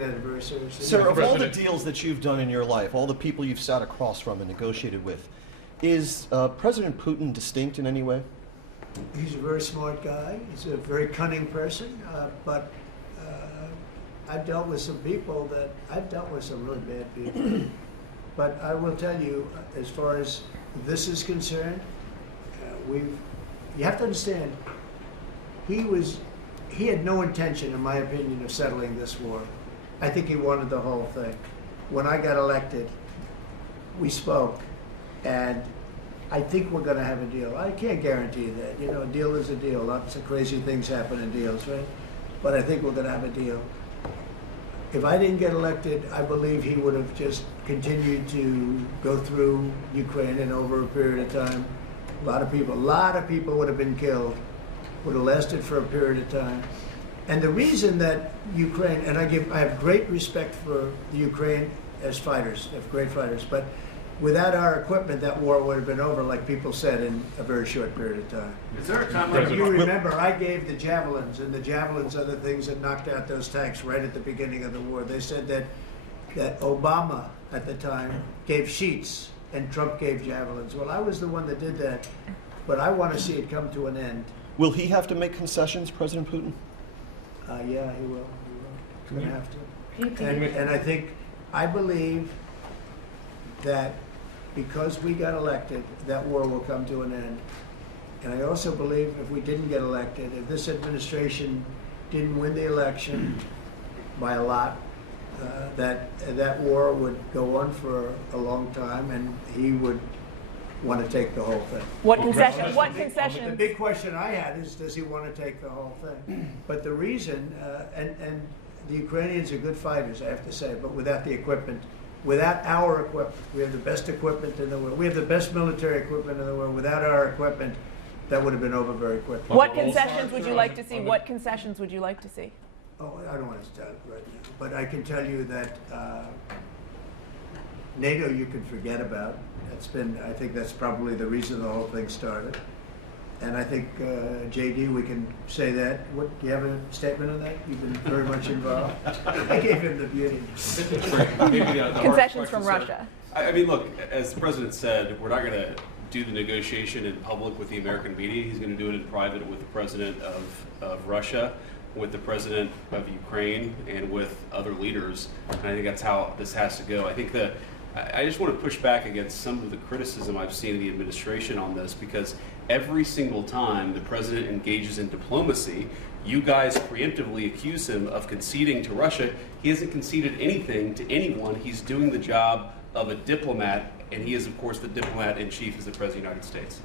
Anniversaries. Sir, of all the deals that you've done in your life, all the people you've sat across from and negotiated with, is President Putin distinct in any way? He's a very smart guy. He's a very cunning person. But I've dealt with some people I've dealt with some really bad people. But I will tell you, as far as this is concerned, you have to understand, he had no intention, in my opinion, of settling this war. I think he wanted the whole thing. When I got elected, we spoke, and I think we're going to have a deal. I can't guarantee that. You know, a deal is a deal. Lots of crazy things happen in deals, right? But I think we're going to have a deal. If I didn't get elected, I believe he would have just continued to go through Ukraine, and over a period of time, a lot of people would have been killed, would have lasted for a period of time. And the reason that Ukraine, and I have great respect for the Ukraine as fighters, they have great fighters, but without our equipment, that war would have been over, like people said, in a very short period of time. Is there a time If you remember, I gave the javelins, and the javelins are the things that knocked out those tanks right at the beginning of the war. They said that Obama, at the time, gave sheets, and Trump gave javelins. Well, I was the one that did that, but I want to see it come to an end. Will he have to make concessions, President Putin? Yeah, he will. He's going to have to. And I believe that because we got elected, that war will come to an end. And I also believe if we didn't get elected, if this administration didn't win the election by a lot, that war would go on for a long time, and he would want to take the whole thing. What concession? The big question I had is, does he want to take the whole thing? But the reason, and the Ukrainians are good fighters, I have to say, but without the equipment, without our equipment, we have the best equipment in the world. We have the best military equipment in the world. Without our equipment, that would have been over very quickly. What concessions would you like to see? What concessions would you like to see? Oh, I don't want to start right now, but I can tell you that NATO you can forget about. I think that's probably the reason the whole thing started. And I think, JD, we can say that. Do you have a statement on that? You've been very much involved. I gave him the beauty. Concessions from Russia. I mean, look, as the president said, we're not going to do the negotiation in public with the American media. He's going to do it in private with the president of Russia, with the president of Ukraine, and with other leaders. And I think that's how this has to go. I just want to push back against some of the criticism I've seen of the administration on this, because every single time the president engages in diplomacy, you guys preemptively accuse him of conceding to Russia. He hasn't conceded anything to anyone. He's doing the job of a diplomat, and he is, of course, the diplomat in chief as the President of the United States.